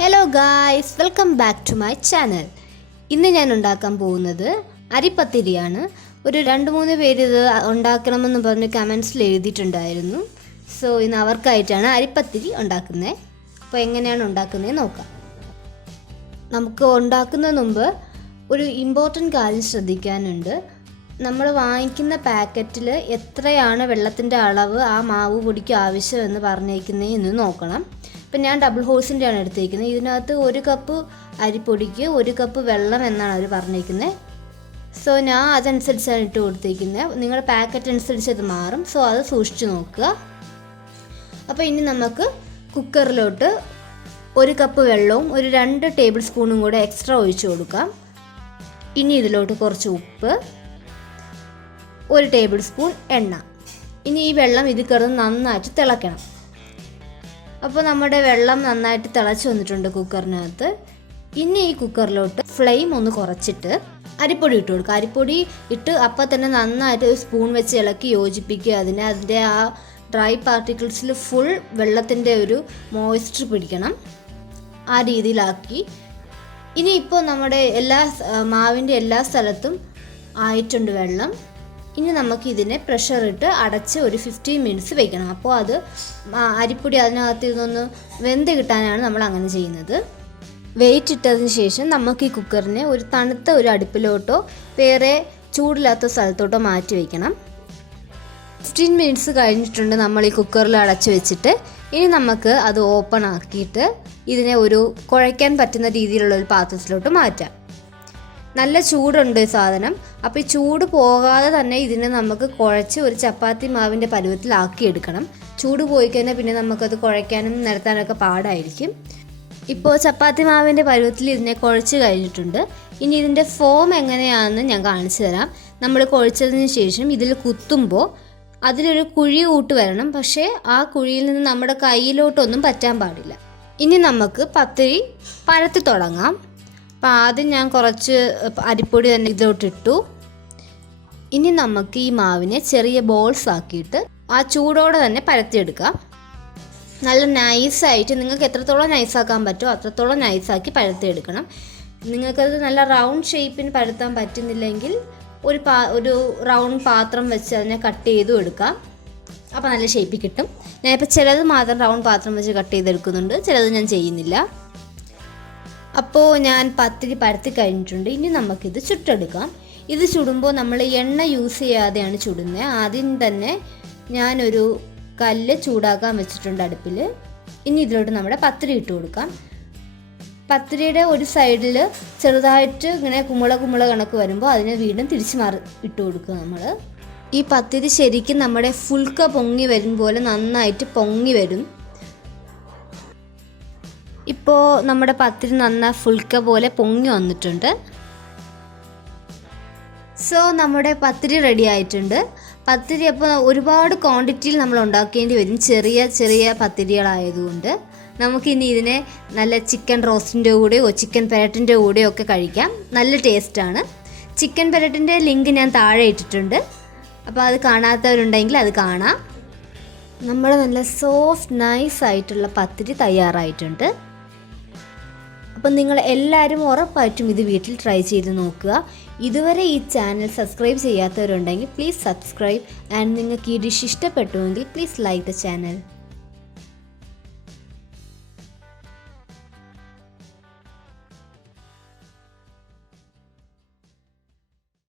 Hello guys, welcome back to my channel. ഇന്ന് ഞാൻ ഉണ്ടാക്കാൻ പോകുന്നത് അരിപ്പത്തിരിയാണ്. ഒരു 2-3 പേര് ഇത് ഉണ്ടാക്കണമെന്ന് പറഞ്ഞ് കമൻസിൽ എഴുതിയിട്ടുണ്ടായിരുന്നു. സോ ഇന്ന് അവർക്കായിട്ടാണ് അരിപ്പത്തിരി ഉണ്ടാക്കുന്നത്. അപ്പോൾ എങ്ങനെയാണ് ഉണ്ടാക്കുന്നത് നോക്കാം. നമുക്ക് ഉണ്ടാക്കുന്നതിന് മുമ്പ് ഒരു ഇമ്പോർട്ടൻറ്റ് കാര്യം ശ്രദ്ധിക്കാനുണ്ട്. നമ്മൾ വാങ്ങിക്കുന്ന പാക്കറ്റിൽ എത്രയാണ് വെള്ളത്തിൻ്റെ അളവ് ആ മാവ് പൊടിക്ക് ആവശ്യമെന്ന് പറഞ്ഞേക്കുന്നത് എന്ന് നോക്കണം. ഇപ്പം ഞാൻ ഡബിൾ ഹോഴ്സിൻ്റെയാണ് എടുത്തേക്കുന്നത്. ഇതിനകത്ത് 1 കപ്പ് അരിപ്പൊടിക്ക് 1 കപ്പ് വെള്ളം എന്നാണ് അവർ പറഞ്ഞേക്കുന്നത്. സോ ഞാൻ അതനുസരിച്ചാണ് ഇട്ട് കൊടുത്തേക്കുന്നത്. നിങ്ങളുടെ പാക്കറ്റ് അനുസരിച്ച് അത് മാറും. സോ അത് സൂക്ഷിച്ച് നോക്കുക. അപ്പോൾ ഇനി നമുക്ക് കുക്കറിലോട്ട് 1 കപ്പ് വെള്ളവും ഒരു 2 ടേബിൾ സ്പൂണും കൂടെ എക്സ്ട്രാ ഒഴിച്ച് കൊടുക്കാം. ഇനി ഇതിലോട്ട് കുറച്ച് ഉപ്പ്, 1 ടേബിൾ സ്പൂൺ എണ്ണ. ഇനി ഈ വെള്ളം ഇത് കിടന്ന് നന്നായിട്ട് തിളയ്ക്കണം. അപ്പോൾ നമ്മുടെ വെള്ളം നന്നായിട്ട് തിളച്ച് വന്നിട്ടുണ്ട് കുക്കറിനകത്ത്. ഇനി ഈ കുക്കറിലോട്ട് ഫ്ലെയിം ഒന്ന് കുറച്ചിട്ട് അരിപ്പൊടി ഇട്ട് കൊടുക്കുക. അരിപ്പൊടി ഇട്ട് അപ്പം തന്നെ നന്നായിട്ട് ഒരു സ്പൂൺ വെച്ച് ഇളക്കി യോജിപ്പിക്കുക. അതിൻ്റെ ആ ഡ്രൈ പാർട്ടിക്കിൾസിൽ ഫുൾ വെള്ളത്തിൻ്റെ ഒരു മോയ്സ്ചർ പിടിക്കണം. ആ രീതിയിലാക്കി. ഇനിയിപ്പോൾ നമ്മുടെ മാവിൻ്റെ എല്ലാ സ്ഥലത്തും ആയിട്ടുണ്ട് വെള്ളം. ഇനി നമുക്കിതിനെ പ്രഷർ ഇട്ട് അടച്ച് ഒരു 15 മിനിറ്റ്സ് വയ്ക്കണം. അപ്പോൾ അത് അരിപ്പൊടി അതിനകത്ത് ഇതൊന്ന് വെന്ത് കിട്ടാനാണ് നമ്മൾ അങ്ങനെ ചെയ്യുന്നത്. വെയിറ്റ് ഇട്ടതിന് ശേഷം നമുക്ക് ഈ കുക്കറിനെ ഒരു തണുത്ത ഒരു അടുപ്പിലോട്ടോ വേറെ ചൂടില്ലാത്ത സ്ഥലത്തോട്ടോ മാറ്റി വയ്ക്കണം. 15 മിനിറ്റ്സ് കഴിഞ്ഞിട്ടുണ്ട് നമ്മൾ ഈ കുക്കറിൽ അടച്ച് വെച്ചിട്ട്. ഇനി നമുക്ക് അത് ഓപ്പൺ ആക്കിയിട്ട് ഇതിനെ ഒരു കുഴയ്ക്കാൻ പറ്റുന്ന രീതിയിലുള്ള ഒരു പാത്രത്തിലോട്ട് മാറ്റാം. നല്ല ചൂടുണ്ട് ഈ സാധനം. അപ്പോൾ ഈ ചൂട് പോകാതെ തന്നെ ഇതിനെ നമുക്ക് കുഴച്ച് ഒരു ചപ്പാത്തി മാവിൻ്റെ പരുവത്തിലാക്കിയെടുക്കണം. ചൂട് പോയി കഴിഞ്ഞാൽ പിന്നെ നമുക്കത് കുഴയ്ക്കാനും നിരത്താനൊക്കെ പാടായിരിക്കും. ഇപ്പോൾ ചപ്പാത്തി മാവിൻ്റെ പരുവത്തിൽ ഇതിനെ കുഴച്ച് കഴിഞ്ഞിട്ടുണ്ട്. ഇനി ഇതിൻ്റെ ഫോം എങ്ങനെയാണെന്ന് ഞാൻ കാണിച്ചു തരാം. നമ്മൾ കുഴച്ചതിന് ശേഷം ഇതിൽ കുത്തുമ്പോൾ അതിലൊരു കുഴി കൂട്ട് വരണം. പക്ഷേ ആ കുഴിയിൽ നിന്ന് നമ്മുടെ കയ്യിലോട്ടൊന്നും പറ്റാൻ പാടില്ല. ഇനി നമുക്ക് പത്തിരി പരത്തി തുടങ്ങാം. അപ്പോൾ ആദ്യം ഞാൻ കുറച്ച് അരിപ്പൊടി തന്നെ ഇതിലോട്ടിട്ടു. ഇനി നമുക്ക് ഈ മാവിനെ ചെറിയ ബോൾസ് ആക്കിയിട്ട് ആ ചൂടോടെ തന്നെ പരത്തിയെടുക്കാം. നല്ല നൈസായിട്ട് നിങ്ങൾക്ക് എത്രത്തോളം നൈസാക്കാൻ പറ്റുമോ അത്രത്തോളം നൈസാക്കി പരത്തിയെടുക്കണം. നിങ്ങൾക്കത് നല്ല റൗണ്ട് ഷേപ്പിന് പരത്താൻ പറ്റുന്നില്ലെങ്കിൽ ഒരു റൗണ്ട് പാത്രം വെച്ച് അതിനെ കട്ട് ചെയ്തും എടുക്കാം. അപ്പോൾ നല്ല ഷേപ്പിൽ കിട്ടും. ഞാനിപ്പോൾ ചിലത് മാത്രം റൗണ്ട് പാത്രം വെച്ച് കട്ട് ചെയ്തെടുക്കുന്നുണ്ട്, ചിലത് ഞാൻ ചെയ്യുന്നില്ല. അപ്പോൾ ഞാൻ പത്തിരി പരത്തി കഴിഞ്ഞിട്ടുണ്ട്. ഇനി നമുക്കിത് ചുട്ടെടുക്കാം. ഇത് ചുടുമ്പോൾ നമ്മൾ എണ്ണ യൂസ് ചെയ്യാതെയാണ് ചുടുന്നത്. ആദ്യം തന്നെ ഞാനൊരു കല്ല് ചൂടാക്കാൻ വെച്ചിട്ടുണ്ട് അടുപ്പിൽ. ഇനി ഇതിലോട്ട് നമ്മുടെ പത്തിരി ഇട്ട് കൊടുക്കാം. പത്തിരിയുടെ ഒരു സൈഡിൽ ചെറുതായിട്ട് ഇങ്ങനെ കുമ്പള കണക്ക് വരുമ്പോൾ അതിനെ വീണ്ടും തിരിച്ച് ഇട്ട് കൊടുക്കുക. നമ്മൾ ഈ പത്തിരി ശരിക്കും നമ്മുടെ ഫുൾക്ക പൊങ്ങി വരും പോലെ നന്നായിട്ട് പൊങ്ങി വരും. ഇപ്പോൾ നമ്മുടെ പത്തിരി നന്നായി ഫുൾക്ക പോലെ പൊങ്ങി വന്നിട്ടുണ്ട്. സോ നമ്മുടെ പത്തിരി റെഡി ആയിട്ടുണ്ട്. പത്തിരി അപ്പോൾ ഒരുപാട് ക്വാണ്ടിറ്റിയിൽ നമ്മൾ ഉണ്ടാക്കേണ്ടി വരും, ചെറിയ ചെറിയ പത്തിരികളായതുകൊണ്ട്. നമുക്കിനി ഇതിനെ നല്ല ചിക്കൻ റോസ്റ്റിൻ്റെ കൂടെയോ ചിക്കൻ പെരട്ടിൻ്റെ കൂടെയോ ഒക്കെ കഴിക്കാം. നല്ല ടേസ്റ്റാണ്. ചിക്കൻ പെരട്ടിൻ്റെ ലിങ്ക് ഞാൻ താഴെ ഇട്ടിട്ടുണ്ട്. അപ്പോൾ അത് കാണാത്തവരുണ്ടെങ്കിൽ അത് കാണാം. നമ്മുടെ നല്ല സോഫ്റ്റ് നൈസായിട്ടുള്ള പത്തിരി തയ്യാറായിട്ടുണ്ട്. അപ്പം നിങ്ങൾ എല്ലാവരും ഉറപ്പായിട്ടും ഇത് വീട്ടിൽ ട്രൈ ചെയ്ത് നോക്കുക. ഇതുവരെ ഈ ചാനൽ സബ്സ്ക്രൈബ് ചെയ്യാത്തവരുണ്ടെങ്കിൽ പ്ലീസ് സബ്സ്ക്രൈബ്. ആൻഡ് നിങ്ങൾക്ക് ഈ ഡിഷ് ഇഷ്ടപ്പെട്ടുവെങ്കിൽ പ്ലീസ് ലൈക്ക് ദ ചാനൽ.